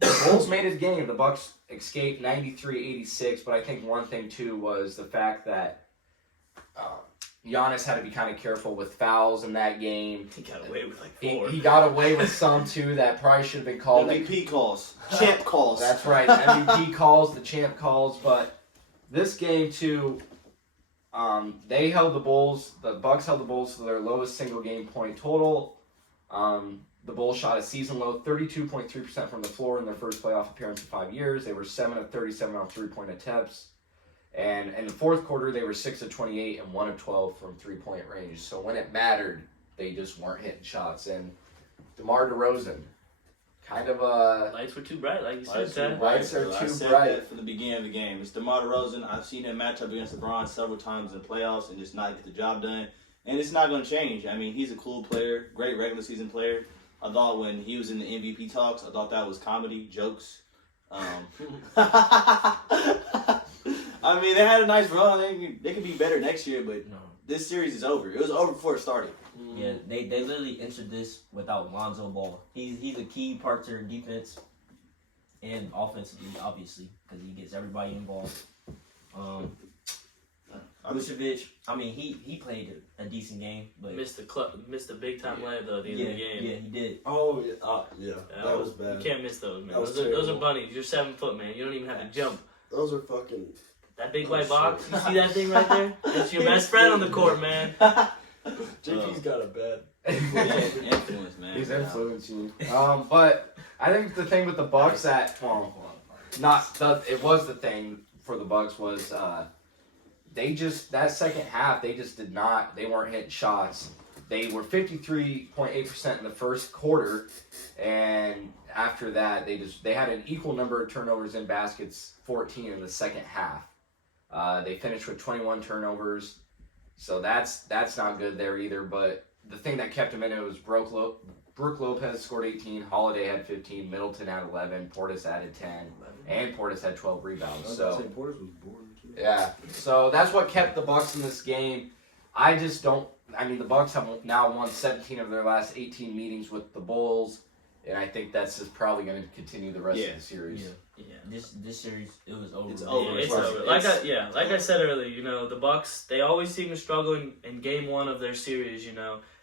the Bulls made his game. The Bucks escaped 93-86, but I think one thing too was the fact that Giannis had to be kind of careful with fouls in that game. He got away with like 4. He got away with some too that probably should have been called. MVP calls, champ calls. That's right, MVP calls, the champ calls. But this game too, they held the Bulls. The Bucks held the Bulls to their lowest single game point total. The Bulls shot a season low 32.3% from the floor in their first playoff appearance in 5 years. They were 7 of 37 on 3-point attempts. And in the fourth quarter, they were 6 of 28 and 1 of 12 from 3-point range. So when it mattered, they just weren't hitting shots. And DeMar DeRozan, kind of a... Lights were too bright, like you said, Lights Ted. Lights are I too said bright. that from the beginning of the game. It's DeMar DeRozan. I've seen him match up against LeBron several times in the playoffs and just not get the job done. And it's not going to change. I mean, he's a cool player, great regular season player. I thought when he was in the MVP talks, I thought that was comedy, jokes. I mean, they had a nice run. They could be better next year, but No. this series is over. It was over before it started. Yeah, they literally entered this without Lonzo Ball. He's a key part to their defense. and offensively, obviously, because he gets everybody involved. Vucevic, I mean, he played a decent game, but Missed the big time layup at the end of the game. yeah, he did. Oh, yeah. That was bad. You can't miss those, man. That was Those are terrible. bunnies. You're 7 foot, man. You don't even have to jump. Those are fucking... That big Oh, white shit. box, you see that thing right there? That's your best friend on the court, man. JP's got a bad... Influence, man. He's influencing you. But I think the thing with the Bucks that it was the thing for the Bucks was they just that second half they weren't hitting shots. They were 53.8% in the first quarter, and after that they had an equal number of turnovers in baskets, 14 in the second half. They finished with 21 turnovers, so that's not good there either. But the thing that kept them in it was Brooke Lopez scored 18, Holiday had 15, Middleton had 11, Portis added 10, and Portis had 12 rebounds. So Portis was born too. yeah, so that's what kept the Bucks in this game. The Bucks have now won 17 of their last 18 meetings with the Bulls, and I think that's just probably going to continue the rest of the series. Yeah. This series, it was over. It's over. It's Right. over. Like I said earlier, the Bucks, they always seem to struggle in game one of their series.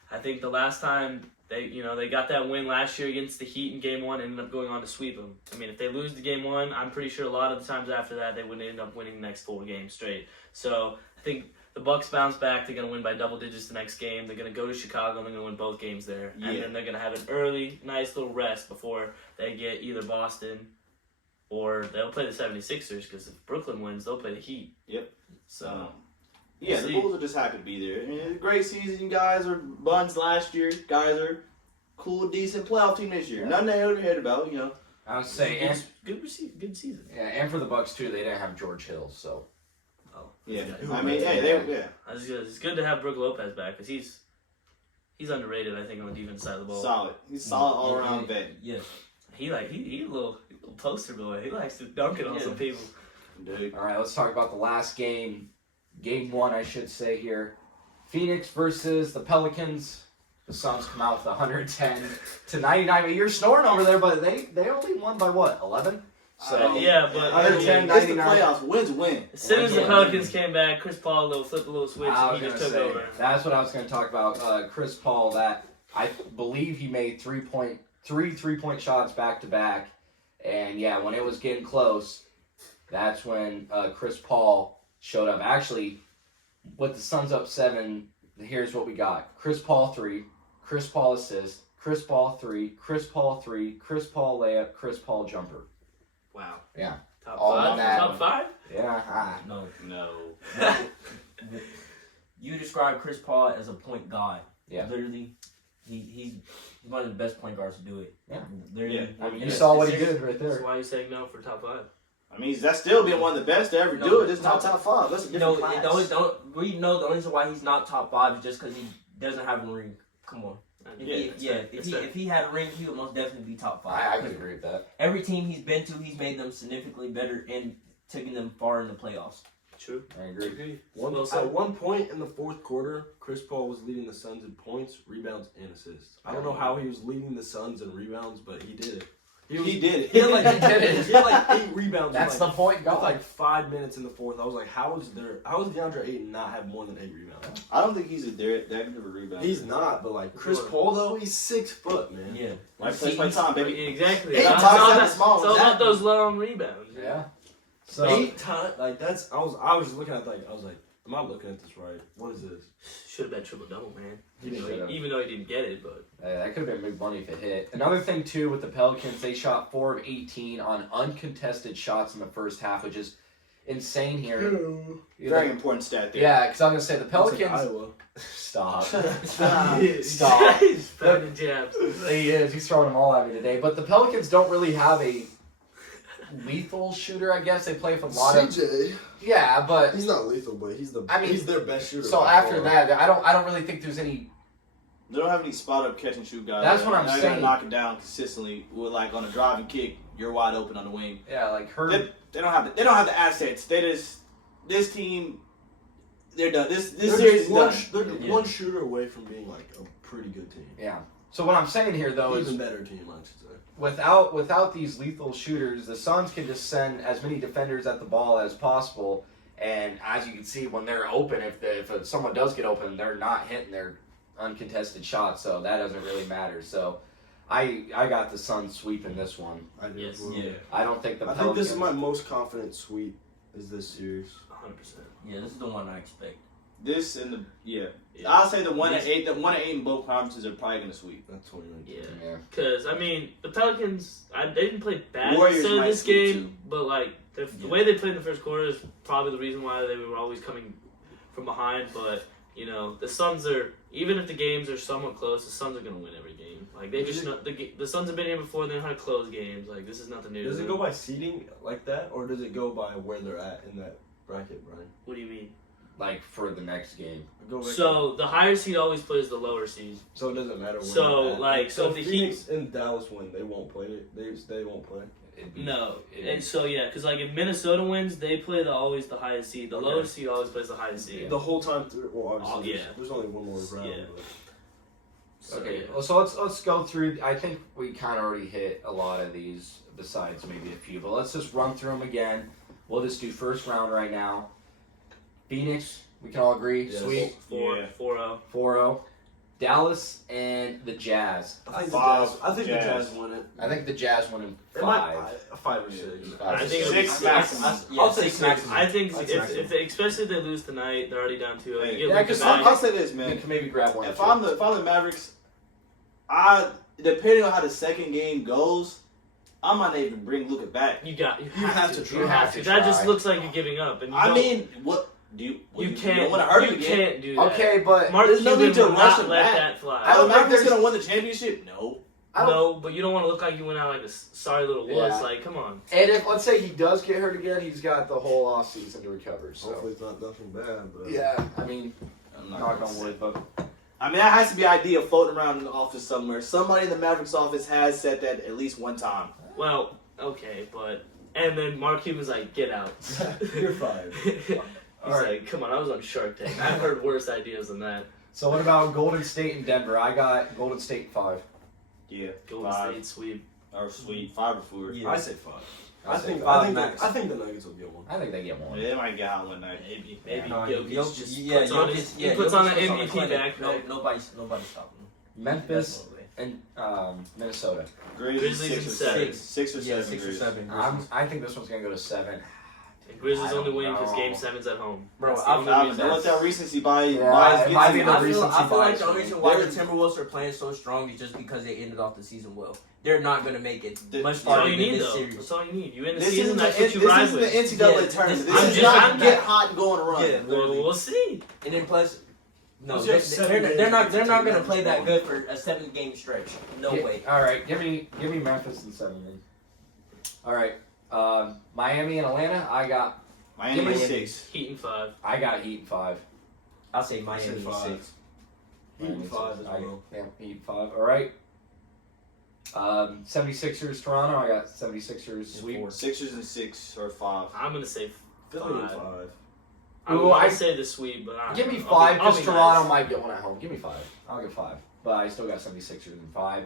I think the last time they got that win last year against the Heat in game one, ended up going on to sweep them. I mean, if they lose the game one, I'm pretty sure a lot of the times after that they wouldn't end up winning the next 4 games straight. So I think the Bucks bounce back. They're gonna win by double digits the next game. They're gonna go to Chicago and they're gonna win both games there, and then they're gonna have an early, nice little rest before they get either Boston or they'll play the 76ers, because if Brooklyn wins, they'll play the Heat. Yep. So. Yeah, the Bulls are just happy to be there. I mean, it's a great season. You guys are buns last year. You guys are cool, decent playoff team this year. Yeah. Nothing to hit your head about, I would say, Good season. and for the Bucks too, they didn't have George Hill, so Yeah. Yeah. I mean, hey, It's good to have Brooke Lopez back, because he's underrated, I think, on the defense side of the ball. solid. He's solid all around vet. Yeah. He a little poster boy. He likes to dunk it on some people. Dude. all right, let's talk about the last game. Game 1, I should say here. Phoenix versus the Pelicans. The Suns come out with 110 to 99. You're snoring over there, but they only won by what, 11? So Yeah, but 110, It's the 99. playoffs. Wins win. as soon as the Yeah. Pelicans came back, Chris Paul flipped a little switch I and was he gonna just took say over. that's what I was gonna talk about. Chris Paul, that I believe he made 3 3-point shots back to back, and yeah, when it was getting close, that's when Chris Paul showed up. Actually, with the Suns up 7, here's what we got: Chris Paul 3, Chris Paul assist, Chris Paul 3, Chris Paul 3, Chris Paul layup, Chris Paul jumper. Wow. Yeah. Top All 5? in that Top one. 5? Yeah. No. You describe Chris Paul as a point guard. Yeah. Literally, he's one of the best point guards to do it. Yeah. Literally. I mean, you Yeah. saw what he did right That's there. why you saying no for top 5. I mean, that's still been one of the best to ever do it. This is not top 5. That's a You know, different the class. only reason why he's not top 5 is just because he doesn't have a ring. Come on. If he had a ring, he would most definitely be top 5. I could agree with that. Every team he's been to, he's made them significantly better and taken them far in the playoffs. True. I agree. At one point in the fourth quarter, Chris Paul was leading the Suns in points, rebounds, and assists. I don't know how he was leading the Suns in rebounds, but he did it. He did it. He had like, He did it. He had like 8 rebounds. That's with the like, point with guard. like 5 minutes in the fourth. I was like, how is DeAndre Ayton not have more than 8 rebounds? I don't think he's that good of a rebounder. He's not, but like Chris Paul though, he's 6 foot, man. Yeah. Like, place by time, baby. Exactly. Eight It's times all that about- small, it's all about exactly. those long rebounds. Yeah. So 8 times, like that's. I was looking at I was like, am I looking at this right? What is this? Should have been triple double, man. He didn't Should've. Even though he didn't get it, but that could have been big money if it hit. Another thing too with the Pelicans, they shot 4 of 18 on uncontested shots in the first half, which is insane here. Very important stat there. Yeah, because I'm gonna say the Like Pelicans. Iowa. Stop. stop. Stop. He's throwing jabs. He is. He's throwing them all at me today. But the Pelicans don't really have a lethal shooter. I guess they play with a lot of. CJ, Yeah, but he's not lethal, but he's their best shooter. so by after far. that, I don't really think there's any. They don't have any spot up catch and shoot guys. That's what I'm Now you saying. gotta knock it down consistently with like on a drive and kick. You're wide open on the wing. Yeah, like her. They don't have the assets. This team. They're done. This They're series is just one, done. they're one shooter away from being like a pretty good team. Yeah. So what I'm saying here, though, Even is better team, I should say. without these lethal shooters, the Suns can just send as many defenders at the ball as possible. And as you can see, when they're open, if someone does get open, they're not hitting their uncontested shots, so that doesn't really matter. So I got the Suns sweeping this one. I do. Yes. as well. Yeah. I don't think the I think Pelicans. this is my most confident sweep is this series. 100%. Yeah, this is the one I expect. This and the Yeah. I'll say the 1-8. The 1-8 in both conferences are probably gonna sweep. That's 2019. Yeah. Yeah. Because, I mean, the Pelicans, they didn't play bad Warriors instead of might this sweep game, too. but, like, the Yeah. way they played in the first quarter is probably the reason why they were always coming from behind. But, you know, the Suns are, even if the games are somewhat close, the Suns are going to win every game. Like, they just know, the Suns have been here before, they know how to close games. Like, this is nothing new to Does it them. go by seeding like that, or does it go by where they're at in that bracket, Brian? What do you mean? Like for the next game. Go back So, the higher seed always plays the lower seed. so it doesn't matter. Where So, they're at. like, so so if the Phoenix and Dallas win, they won't play it. They won't play. It'd be- No, it'd and be- so yeah, because like if Minnesota wins, they play always the highest seed. The Okay. lowest seed always plays the highest seed. The whole time through. Well, obviously, Oh, yeah. there's only one more round. Yeah. But So, Okay, yeah. well, so let's go through. I think we kind of already hit a lot of these, besides maybe a few. But let's just run through them again. We'll just do first round right now. Phoenix, we can all agree, Yes. sweet, 4-0. 4-0. Dallas and the Jazz. I think Five, the Jazz. Jazz win it. I think the Jazz win in It might- 5. 5 or 6. I think it'll Six be maximum. Yeah, I'll say 6 six. maximum. I think That's if they, especially if they lose tonight, they're already down 2-0. You get Yeah, Luka 'cause back. I'll say this, We man. can maybe grab one. If or two. I'm the Mavericks, depending on how the second game goes, I might not even bring Luka back. You have have to. to You try. have to. That just try. looks like you're giving up. And you I don't- mean, what do you? you You can't. don't want to hurt him You again. can't do that. Okay, but Mark There's no Cuban need to will rush not him let back. that fly. Are the don't think Mavericks there's- gonna win the championship? No. I don't- No, but you don't want to look like you went out like a sorry little wuss. Yeah. Like, come on. and if let's say he does get hurt again, he's got the whole off season to recover. So Hopefully it's not nothing bad. But yeah, I mean, I'm not knock gonna on say. wood, but I mean, that has to be an idea floating around in the office somewhere. Somebody in the Mavericks office has said that at least one time. Well, okay, but and then Mark Cuban's like, get out. You're fired. He's All right. like, come on, I was on Shark Tank. I've heard worse ideas than that. So what about Golden State and Denver? I got Golden State 5. Yeah, Golden 5 State sweep. or sweet 5 or 4. Yeah. I say 5. I I say think five max. I think the Nuggets will get one. I think they get one. They might get out one night. Maybe. No, Jokic Jokic, just yeah, puts on Jokic, his, yeah, he puts Jokic on the puts on MVP clinic. back. No, nobody's stopping him. Memphis Definitely. and Minnesota. Grizzlies Grizzlies 6 or in 7. six. 6 or 7. 6 or Grizzlies. 7. I think this one's gonna go to 7. And Grizzlies I only don't win because know. Game 7's at home. Bro, That's the I only feel- reason. Don't let that recency bias Yeah, bias it might get be to the you. I feel recency like bias the for reason me. why the They're- Timberwolves are playing so strong is just because they ended off the season well. They're not going to make it The- much That's all farther you than need, this though. series. That's all you need. You win the This season, isn't that's the, what you this ride isn't with. the NCAA Yeah, tournament. this- This I'm is just- not I'm get not- hot and go on a run. Yeah, Well, literally. we'll see. And then plus, no, Plus you have 7 games they're not to going to manage play that one. good for a 7-game stretch. No way. All right, give me Memphis and 7 then. All right, Miami and Atlanta. I got Miami Give me 6. Heat and 5. Heat 5. I'll say Miami 5. 6. Heat Miami 5 as I- well. Yeah, Heat 5. All right. 76ers Toronto. I got 76ers sweep. 4. Sixers and 6 or 5. I'm going to say Philly and 5. 5. I Ooh, want I- to say the sweep, but I don't Give me know. 5 I'll because be Toronto nice. might get one at home. Give me 5. I'll get 5. But I still got 76ers in 5.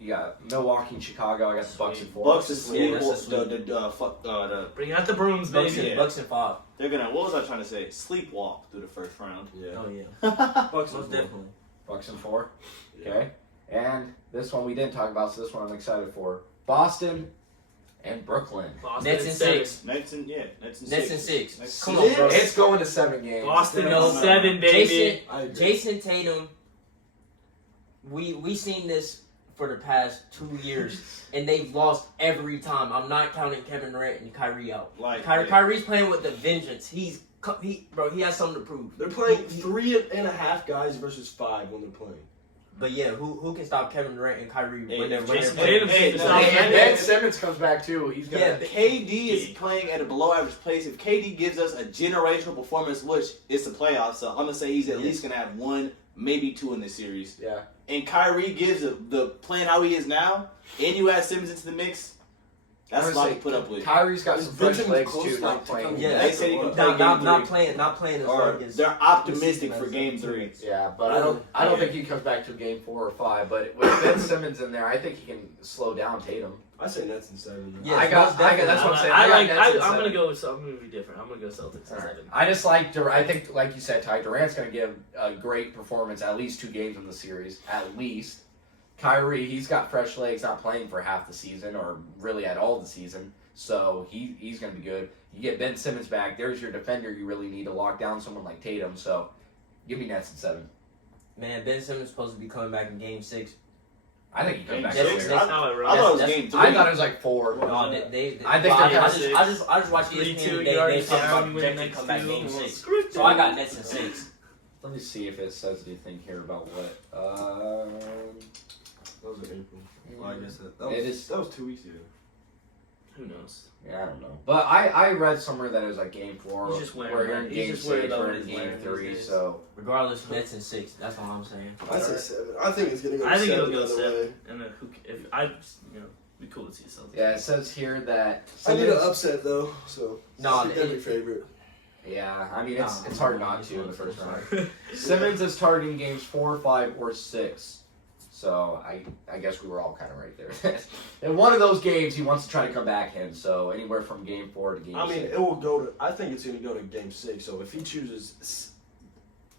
You got Milwaukee and Chicago. I got the Bucks in 4. Bucks is Yeah, sweet. that's a The Bring out the brooms, Bucks, baby. and, Bucks and 5. they're gonna. What was I trying to say? Sleepwalk through the first round. Yeah. Oh, yeah. Bucks Most as well. definitely. Bucks in 4. Yeah. Okay. And this one we didn't talk about, so this one I'm excited for. Boston and Brooklyn. Boston Nets in and 7. 6. Nets and Nets and Nets 6. and 6. Nets Come and on, bro. six. It's going to 7 games. Boston No, in no, 7, baby. Jason, I agree. Jason Tatum, we seen this for the past 2 years, and they've lost every time. I'm not counting Kevin Durant and Kyrie out. Like Kyrie's playing with the vengeance. He has something to prove. They're playing 3.5 guys versus 5 when they're playing. But yeah, who can stop Kevin Durant and Kyrie Hey, when they're Jason playing? Tatum Hey, seems no, to And stop hey, Ben Denver. Simmons comes back too. He's gonna. Yeah, KD is playing at a below average pace. If KD gives us a generational performance, which it's the playoffs, so I'm gonna say he's at least gonna have 1, maybe 2 in this series. Yeah. And Kyrie gives the playing how he is now, and you add Simmons into the mix. That's a I'm lot gonna to put up with. Kyrie's got Is some fresh Benjamin legs close too, enough not to playing. come Yeah, They said he can play not game playing as or long as they're optimistic the for game 3. Yeah, but I don't think he comes back to game 4 or 5. But with Ben Simmons in there, I think he can slow down Tatum. I say Nets in 7. Yeah, I got that's what I'm saying. I got Nets in I'm 7. gonna go with something. I'm gonna be different. I'm gonna go Celtics in All right. 7. I just like Durant. I think, like you said, Ty, Durant's going to give a great performance at least 2 games in the series. At least. Kyrie, he's got fresh legs, not playing for half the season or really at all the season. So he's going to be good. You get Ben Simmons back. There's your defender you really need to lock down someone like Tatum. So give me Nets in 7. Man, Ben Simmons is supposed to be coming back in Game 6. I think he comes back Game earlier. six? That's how it I runs. thought it was That's- game 3. I thought it was like 4. No, they I think well, they're I kinda just watched 3-2, ESPN. you They already talk down, about you win projected next comeback 2. Game Well, 6. screw it, So I got Nets in 6. Let me see if it says anything here about what. That was in April. Well, I guess that It was, is- that was 2 weeks ago. Who knows? Yeah, I don't know. But I read somewhere that it was like game 4. He's just wearing we're that. in He's game just 6. worried about We're what in he's game wearing 3. these days. So Regardless, Nets in 6. That's all I'm saying. I say 7. I think it's gonna go. I think 7 it'll go the other 7. way. And then if I, be cool to see Celtics. yeah, it says here that I need an Simmons- upset though, so No, it's every favorite. Yeah, I mean No, it's hard not to in the first round. Simmons is targeting games 4, 5, or 6. So I guess we were all kind of right there. In one of those games, he wants to try to come back in. So anywhere from game 4 to game I mean, 6. it will go to. I think it's gonna go to game 6. So if he chooses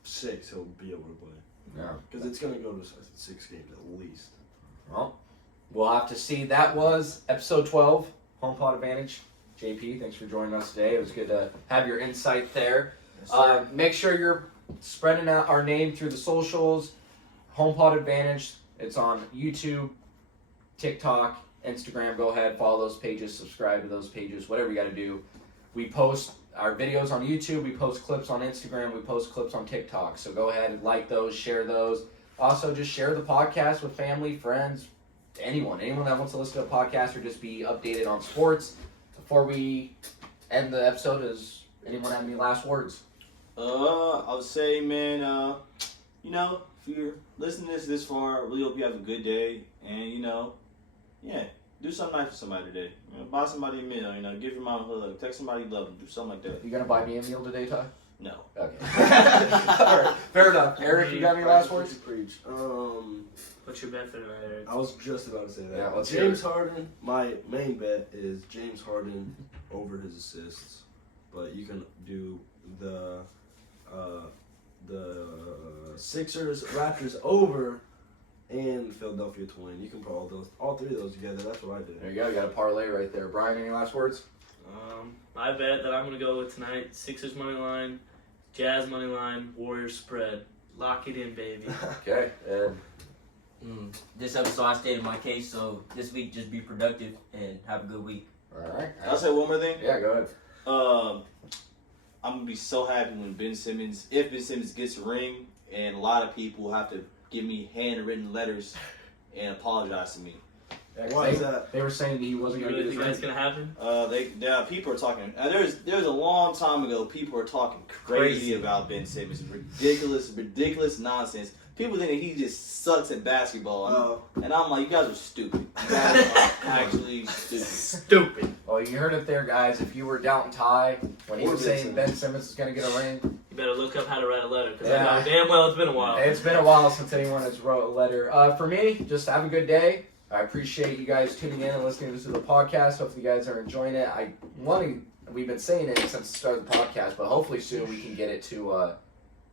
6, he'll be able to play Yeah. because it's gonna go to 6 games at least. Well, we'll have to see. That was episode 12, Home Pod Advantage. JP, thanks for joining us today. It was good to have your insight there. Make sure you're spreading out our name through the socials. HomePod Advantage. It's on YouTube, TikTok, Instagram. Go ahead, follow those pages, subscribe to those pages, whatever you got to do. We post our videos on YouTube. We post clips on Instagram. We post clips on TikTok. So go ahead and like those, share those. Also, just share the podcast with family, friends, anyone that wants to listen to a podcast or just be updated on sports. Before we end the episode, does anyone have any last words? I would say, man, if you're listening to this far, I really hope you have a good day. And, do something nice for somebody today. Buy somebody a meal, give your mom a hug, text somebody you love them, do something like that. You gonna buy me a meal today, Ty? No. Okay. All right. Fair enough. Eric, you got any last words? Preach. What's your bet for tonight, Eric? I was just about to say that. Yeah, let's hear James Harden. My main bet is James Harden over his assists, but you can do the Sixers Raptors over and Philadelphia to win. You can put all 3 of those together. That's what I did. There you go. You got a parlay right there. Brian, any last words? I bet that I'm gonna go with tonight: Sixers money line, Jazz money line, Warriors spread. Lock it in, baby. Okay. This episode, I stated my case, so this week just be productive and have a good week. All right. I'll say one more thing. Yeah, go ahead. I'm going to be so happy when if Ben Simmons gets a ring, and a lot of people have to give me handwritten letters and apologize to me. Yeah, Why is that? They were saying he wasn't You going to really get think his that's ring. gonna happen? People are talking. There's a long time ago. People were talking crazy about Ben Simmons. Ridiculous nonsense. People think that he just sucks at basketball, and I'm like, you guys are stupid. You guys are actually stupid. Stupid. Well, you heard it there, guys. If you were doubting Ty when he was saying Ben Simmons is going to get a ring, You better look up how to write a letter, because Yeah. I know damn well it's been a while. it's been a while since anyone has wrote a letter. For me, just have a good day. I appreciate you guys tuning in and listening to the podcast. Hopefully, you guys are enjoying it. We've been saying it since the start of the podcast, but hopefully soon we can get it to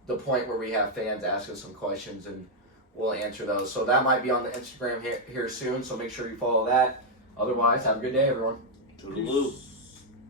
the point where we have fans ask us some questions and we'll answer those. So that might be on the Instagram here soon. So make sure you follow that. Otherwise, have a good day, everyone. Toodaloo.